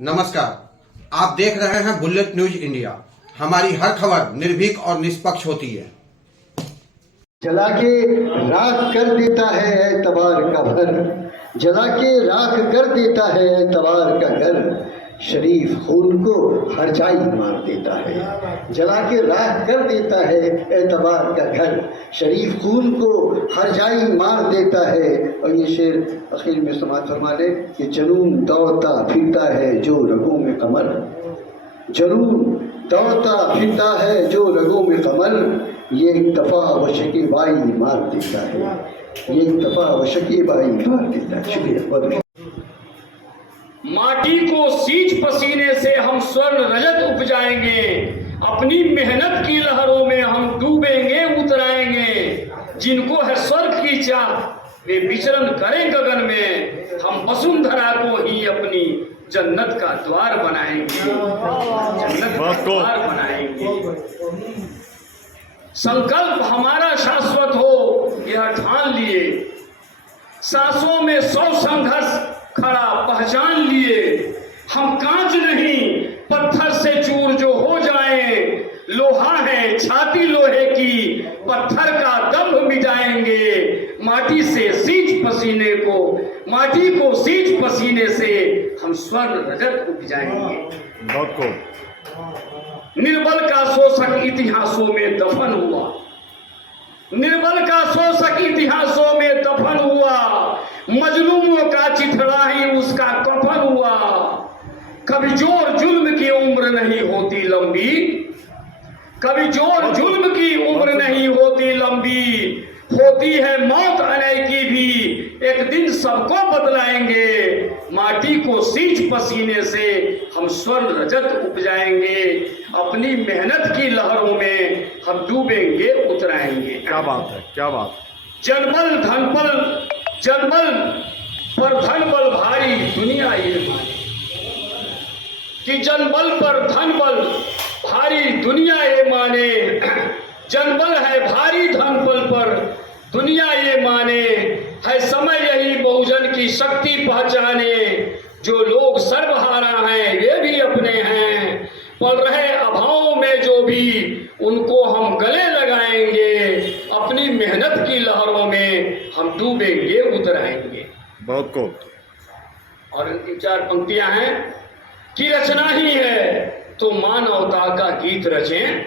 नमस्कार, आप देख रहे हैं बुलेट न्यूज इंडिया। हमारी हर खबर निर्भीक और निष्पक्ष होती है। जला के राख कर देता है एतबार का घर, जला के राख कर देता है एतबार का घर, शरीफ खून को हर जाई मार देता है। जला के राख कर देता है एतबार का घर, शरीफ खून को हर जाई मार देता है। और ये शेर आखिर में समाप्त फरमा ले कि जुनून दौड़ता फिरता है जो रगों में कमर, जुनून दौड़ता फिरता है जो रगों में कमर, ये एक दफा वशकी बाई मार देता है, ये एक दफा वशकी बाई मार देता है। शुक्रिया, बहुत। माटी को सींच पसीने से हम स्वर्ण रजत उपजाएंगे, अपनी मेहनत की लहरों में हम डूबेंगे उतराएंगे। जिनको है स्वर्ग की चाह वे विचरण करें गगन में, हम वसुंधरा को ही अपनी जन्नत का द्वार बनाएंगे, जन्नत का द्वार बनाएंगे। संकल्प हमारा शाश्वत हो यह ठान लिए, सांसों में 100 संघर्ष खड़ा पहचान लिए। हम कांच नहीं पत्थर से चूर जो हो जाएं, लोहा है छाती लोहे की पत्थर का दम्भ मिटाएंगे। माटी से सींच पसीने को, माटी को सींच पसीने से हम स्वर्ण रजत उपजाएंगे। बहुत को निर्बल का शोषक इतिहासों में दफन हुआ, निर्बल का शोषक इतिहासों में दफन हुआ, मजलूमों का चिथड़ा ही उसका कफन हुआ। कभी जोर जुल्म की उम्र नहीं होती लंबी, कभी जोर जुल्म की उम्र नहीं होती लंबी, होती है मौत अनैकी भी, एक दिन सबको बदलाएंगे। माटी को सींच पसीने से हम स्वर्ण रजत उपजाएंगे, अपनी मेहनत की लहरों में हम डूबेंगे उतराएंगे। क्या बात है, क्या बात। जनबल धनबल, जनबल पर धनबल भारी दुनिया ये माने, कि जनबल पर धनबल भारी दुनिया ये माने। जनबल है भारी धनबल पर दुनिया ये माने, है समय यही बहुजन की शक्ति पहचाने। जो लोग सर्वहारा हैं वे भी अपने हैं, पल रहे अभाव में जो भी उनको हम गले लगाएंगे। अपनी मेहनत की लहरों में हम डूबेंगे उतराएंगे। बहुत को और इनकी 4 पंक्तियां हैं कि रचना ही है तो मानवता का गीत रचें,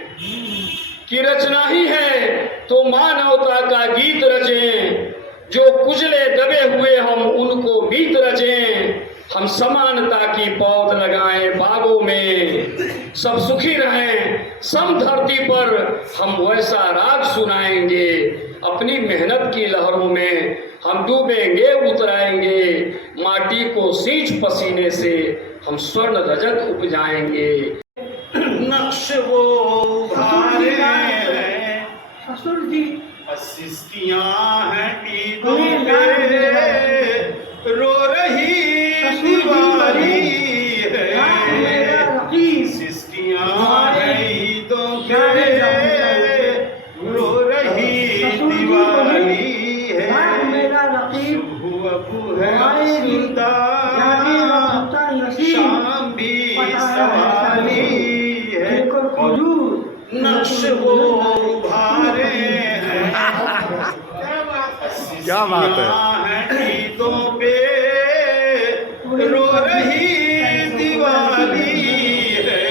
कि रचना ही है तो मानवता का गीत रचें। जो कुचले दबे हुए हम उनको मीत रचें, हम समानता की पौध लगाएं बागों में, सब सुखी रहें सम धरती पर हम वैसा राग सुनाएंगे। अपनी मेहनत की लहरों में हम डूबेंगे उतराएंगे, माटी को सींच पसीने से हम स्वर्ण रजत उपजाएंगे। नक्श वो उभारे हैं ससुर जी, असिस्तियां हैं ईदों पे, रो रही दीवारी है, सिस्तियां हैं ईदों पे, रो रही दीवारी है। शुभ अबू है सुल्तान, शाम भी सवारी है, नक्श वो उभारे हैं। क्या बात है। ईदों पे रो रही दिवाली है,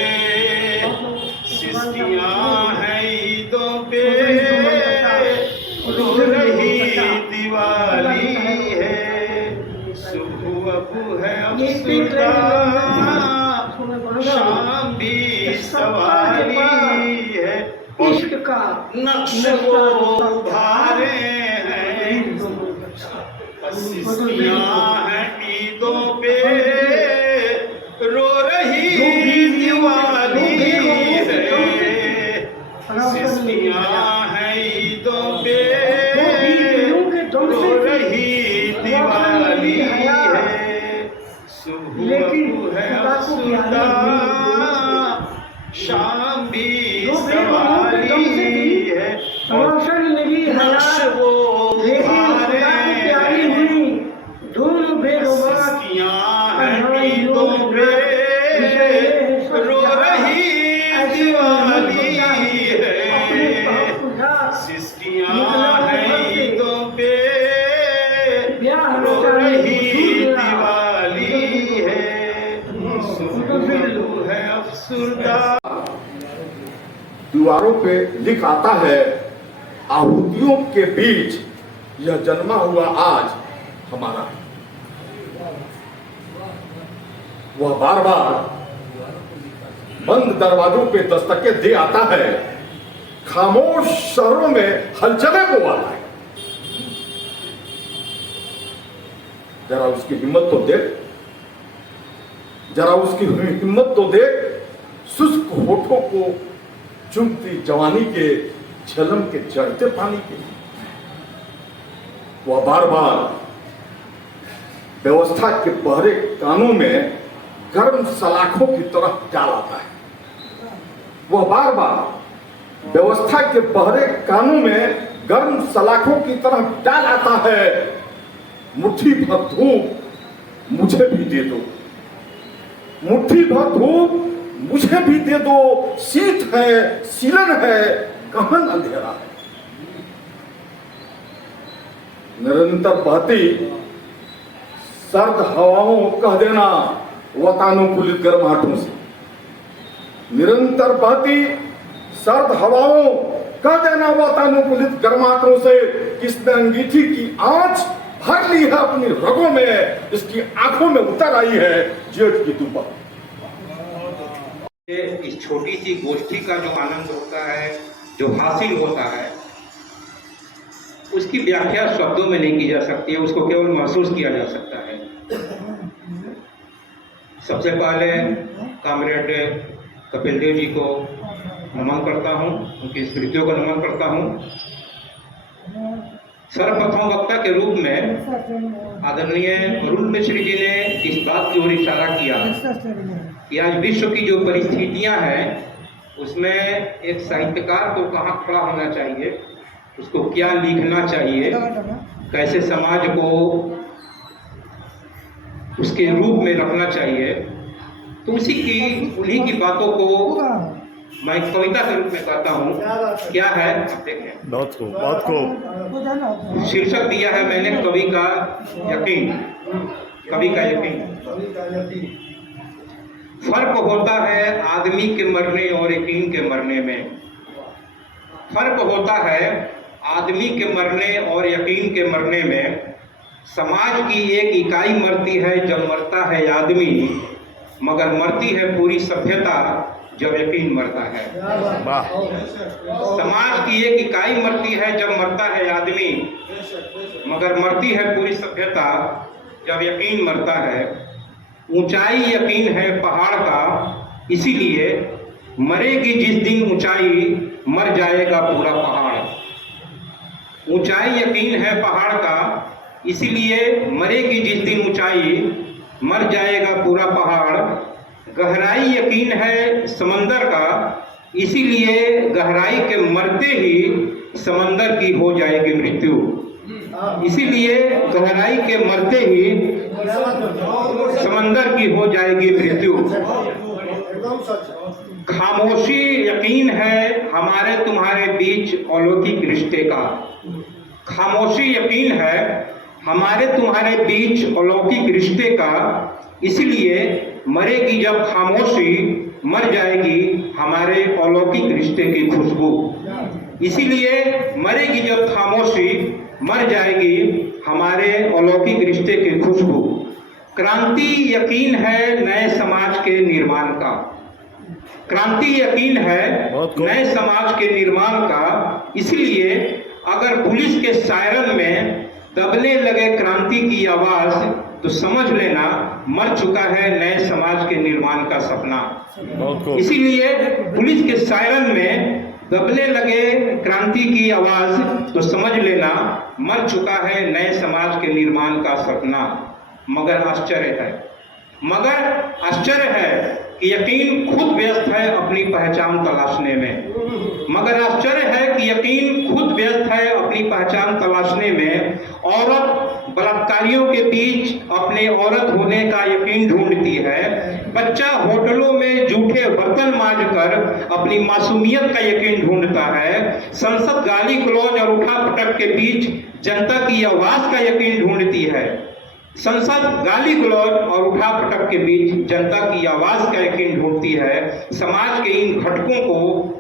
सिस्तियां हैं ईदों पे रो रही दिवाली है। सुबह अबू है अफसुदा, शाम भी सवारी है। इश्क का नक्श वो उभारे हैं, सिस्तियां हैं ईदों पे रो रही दिवाली है, सिस्तियां हैं ईदों पे रो रही दिवाली है। सुबह है अफसुदा, शाम भी सवारी है। नक्श वो उभारे हैं, सिस्तियां हैं ईदों पे दीवारों पे लिख आता है, आहुतियों के बीच यह जन्मा हुआ आज हमारा। वह बार बार बंद दरवाजों पे दस्तकें दे आता है, खामोश शहरों में हलचलें बोलता है। जरा उसकी हिम्मत तो देख, जरा उसकी हिम्मत तो देख, शुष्क होठों को चुमती जवानी के झलम के चढ़ते पानी के। वह बार बार व्यवस्था के बहरे कानों में गर्म सलाखों की तरफ डाल आता है। वह बार बार व्यवस्था के बहरे कानों में गर्म सलाखों की तरफ डाल आता है। मुट्ठी भर धूप मुझे भी दे दो, मुट्ठी भर धूप मुझे भी दे दो, शीत है, सीलन है, गहन अंधेरा है। निरंतर बहती सर्द हवाओं कह देना वातानुकूलित गर्माहटों से, निरंतर बहती सर्द हवाओं कह देना वातानुकूलित गर्माहटों से, किसने अंगीठी की आंच भर ली है अपनी रगों में, इसकी आंखों में उतर आई है जेठ की धूप। इस छोटी सी गोष्ठी का जो आनंद होता है, जो हासिल होता है, उसकी व्याख्या शब्दों में नहीं की जा सकती है, उसको केवल महसूस किया जा सकता है। सबसे पहले कॉमरेड कपिल देव जी को नमन करता हूँ, उनकी स्मृतियों को नमन करता हूँ। सर्वप्रथम वक्ता के रूप में आदरणीय अरुण मिश्र जी ने इस बात की ओर इशारा किया कि आज विश्व की जो परिस्थितियां हैं उसमें एक साहित्यकार को कहाँ खड़ा होना चाहिए, उसको क्या लिखना चाहिए, कैसे समाज को उसके रूप में रखना चाहिए। तो उन्हीं की बातों को मैं कविता के रूप में कहता हूँ। क्या है आप देखें, बहुत खूब। शीर्षक दिया है मैंने कवि का यकीन, कवि का यकीन। फर्क होता है आदमी के मरने और यकीन के मरने में, फर्क होता है आदमी के मरने और यकीन के मरने में। समाज की एक इकाई मरती है जब मरता है आदमी, मगर मरती है पूरी सभ्यता जब यकीन मरता है। समाज की एक इकाई मरती है जब मरता है आदमी, मगर मरती है पूरी सभ्यता जब यकीन मरता है। ऊंचाई यकीन है पहाड़ का, इसीलिए मरेगी जिस दिन ऊंचाई, मर जाएगा पूरा पहाड़। ऊंचाई यकीन है पहाड़ का, इसीलिए मरेगी जिस दिन ऊंचाई, मर जाएगा पूरा पहाड़। गहराई यकीन है समंदर का, इसीलिए गहराई के मरते ही समंदर की हो जाएगी मृत्यु। इसीलिए गहराई के मरते ही समंदर की हो जाएगी मृत्यु। खामोशी यकीन है हमारे तुम्हारे बीच अलौकिक रिश्ते का। खामोशी यकीन है हमारे तुम्हारे बीच अलौकिक रिश्ते का, इसलिए मरेगी जब खामोशी, मर जाएगी हमारे अलौकिक रिश्ते की खुशबू। इसीलिए मरेगी जब खामोशी, मर जाएगी हमारे अलौकिक रिश्ते की खुशबू। क्रांति यकीन है नए समाज के निर्माण का। क्रांति यकीन है नए समाज के निर्माण का, इसलिए अगर पुलिस के सायरन में दबने लगे क्रांति की आवाज, तो समझ लेना मर चुका है नए समाज के निर्माण का सपना। इसीलिए पुलिस के सायरन में दबने लगे क्रांति की आवाज, तो समझ लेना मर चुका है नए समाज के निर्माण का सपना। मगर आश्चर्य है कि यकीन खुद व्यस्त है अपनी पहचान तलाशने में। मगर आश्चर्य है कि यकीन खुद व्यस्त है अपनी पहचान तलाशने में। औरत बलात्कारियों के बीच अपने औरत होने का यकीन ढूंढती है। बच्चा होटलों में जूठे बर्तन मांजकर अपनी मासूमियत का यकीन ढूंढता है। संसद गाली गलौज और उठा पटक के बीच जनता की आवाज का यकीन ढूंढती है। संसद गाली गलौज और उठापटक के बीच जनता की आवाज का यकीन ढूंढती है। समाज के इन घटकों को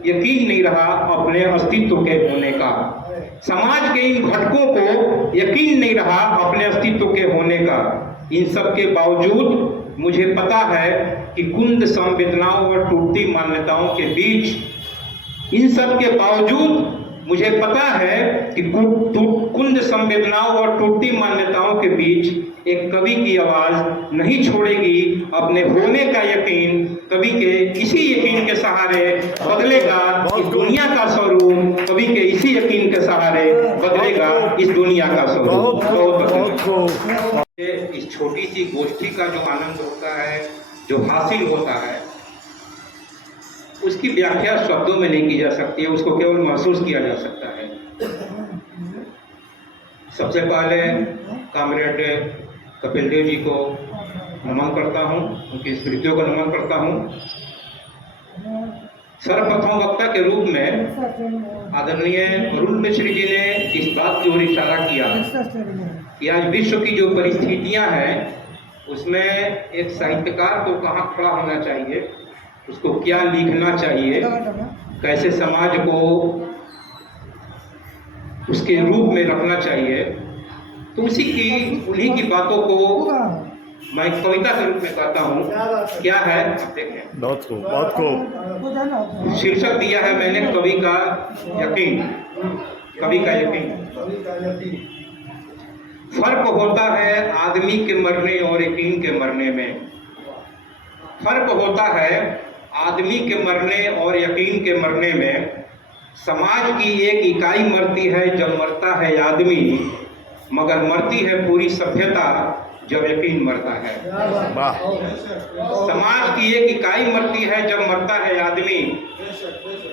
यकीन नहीं रहा अपने अस्तित्व के होने का। समाज के इन घटकों को यकीन नहीं रहा अपने अस्तित्व के होने का। इन सब के बावजूद मुझे पता है कि कुंद संवेदनाओं और टूटती मान्यताओं के बीच, इन सब के बावजूद मुझे पता है कि कुंद संवेदनाओं और टूटती मान्यताओं के बीच एक कवि की आवाज नहीं छोड़ेगी अपने होने का यकीन। कवि के इसी यकीन के सहारे बदलेगा इस दुनिया का स्वरूप। कवि के इसी यकीन के सहारे बदलेगा इस दुनिया का स्वरूप। बहुत इस छोटी सी गोष्ठी का जो आनंद होता है, जो हासिल होता है, उसकी व्याख्या शब्दों में नहीं की जा सकती है, उसको केवल महसूस किया जा सकता है। सबसे पहले कामरेड कपिल देव जी को नमन करता हूँ, उनकी स्मृतियों को नमन करता हूँ। सर्वप्रथम वक्ता के रूप में आदरणीय अरुण मिश्र जी ने इस बात की ओर इशारा किया कि आज विश्व की जो परिस्थितियां हैं उसमें एक साहित्यकार को कहाँ खड़ा होना चाहिए, उसको क्या लिखना चाहिए, कैसे समाज को उसके रूप में रखना चाहिए। तो उन्हीं की बातों को मैं कविता के रूप में कहता हूँ। क्या है आप देखें, बात को शीर्षक दिया है मैंने कवि का यकीन। कवि का यकीन। फर्क होता है आदमी के मरने और यकीन के मरने में। फर्क होता है आदमी के मरने और यकीन के मरने में। समाज की एक इकाई मरती है जब मरता है आदमी, मगर मरती है पूरी सभ्यता जब यकीन मरता है। समाज की एक इकाई मरती है जब मरता है आदमी,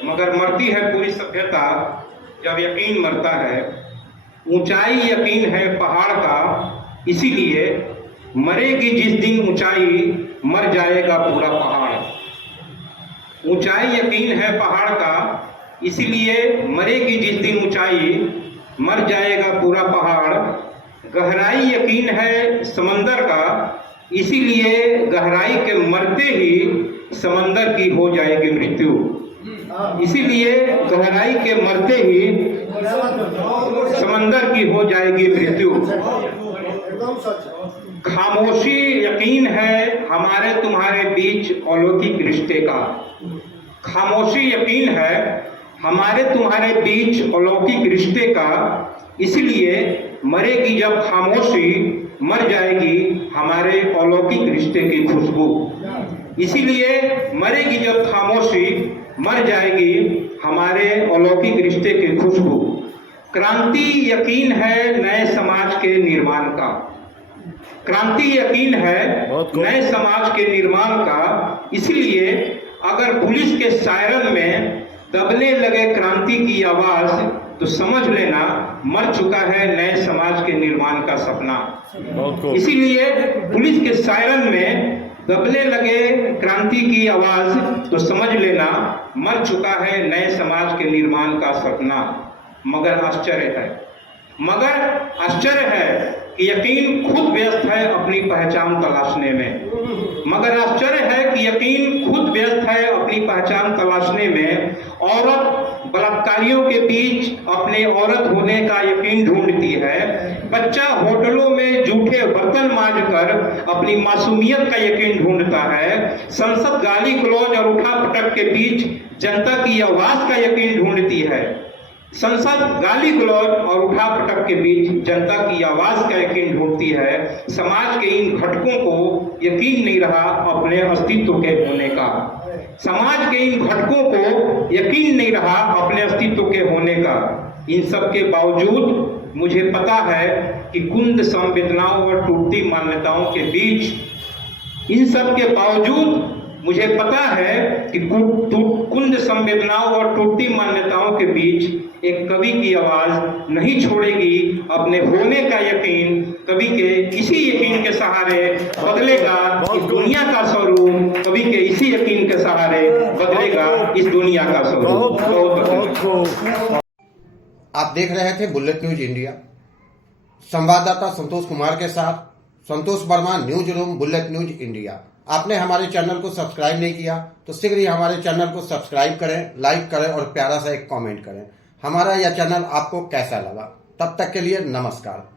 मगर मरती है पूरी सभ्यता जब यकीन मरता है। ऊंचाई यकीन है पहाड़ का, इसीलिए मरेगी जिस दिन ऊंचाई, मर जाएगा पूरा पहाड़। ऊंचाई यकीन है पहाड़ का, इसीलिए मरेगी जिस दिन ऊंचाई, मर जाएगा पूरा पहाड़। गहराई यकीन है समंदर का, इसीलिए गहराई के मरते ही समंदर की हो जाएगी मृत्यु। इसीलिए गहराई के मरते ही समंदर की हो जाएगी मृत्यु। खामोशी यकीन है हमारे तुम्हारे बीच अलौकिक रिश्ते का। खामोशी यकीन है हमारे तुम्हारे बीच अलौकिक रिश्ते का, इसलिए मरेगी जब खामोशी, मर जाएगी हमारे अलौकिक रिश्ते की खुशबू। इसीलिए मरेगी जब खामोशी, मर जाएगी हमारे अलौकिक रिश्ते की खुशबू। क्रांति यकीन है नए समाज के निर्माण का। क्रांति यकीन है नए समाज के निर्माण का, इसलिए अगर पुलिस के सायरन में दबने लगे क्रांति की आवाज, तो समझ लेना मर चुका है नए समाज के निर्माण का सपना। इसीलिए पुलिस के सायरन में दबने लगे क्रांति की आवाज, तो समझ लेना मर चुका है नए समाज के निर्माण का सपना। मगर आश्चर्य है कि यकीन खुद व्यस्त है अपनी पहचान तलाशने में। मगर आश्चर्य है कि यकीन खुद व्यस्त है अपनी पहचान तलाशने में। औरत बलात्कारियों के बीच अपने औरत होने का यकीन ढूंढती है। बच्चा होटलों में जूठे बर्तन मांजकर अपनी मासूमियत का यकीन ढूंढता है। संसद गाली गलौज और उठापटक के बीच जनता की आवाज का यकीन ढूंढती है। संसद गाली गलौज और उठापटक के बीच जनता की आवाज का यकीन ढूंढती है। समाज के इन घटकों को यकीन नहीं रहा अपने अस्तित्व के होने का। समाज के इन घटकों को यकीन नहीं रहा अपने अस्तित्व के होने का। इन सब के बावजूद मुझे पता है कि कुंद संवेदनाओं और टूटती मान्यताओं के बीच, इन सब के बावजूद मुझे पता है कि कुंद संवेदनाओं और टूटती मान्यताओं के बीच एक कवि की आवाज नहीं छोड़ेगी अपने होने का यकीन। कवि के इसी यकीन के सहारे बदलेगा इस दुनिया का स्वरूप। कवि के इसी यकीन के सहारे बदलेगा इस दुनिया का स्वरूप। आप देख रहे थे बुलेट न्यूज इंडिया। संवाददाता संतोष कुमार के साथ Santosh Verma, news room, bullet news India. आपने हमारे चैनल को सब्सक्राइब नहीं किया तो शीघ्र ही हमारे चैनल को सब्सक्राइब करें, लाइक करें और प्यारा सा एक कमेंट करें। हमारा यह चैनल आपको कैसा लगा? तब तक के लिए नमस्कार।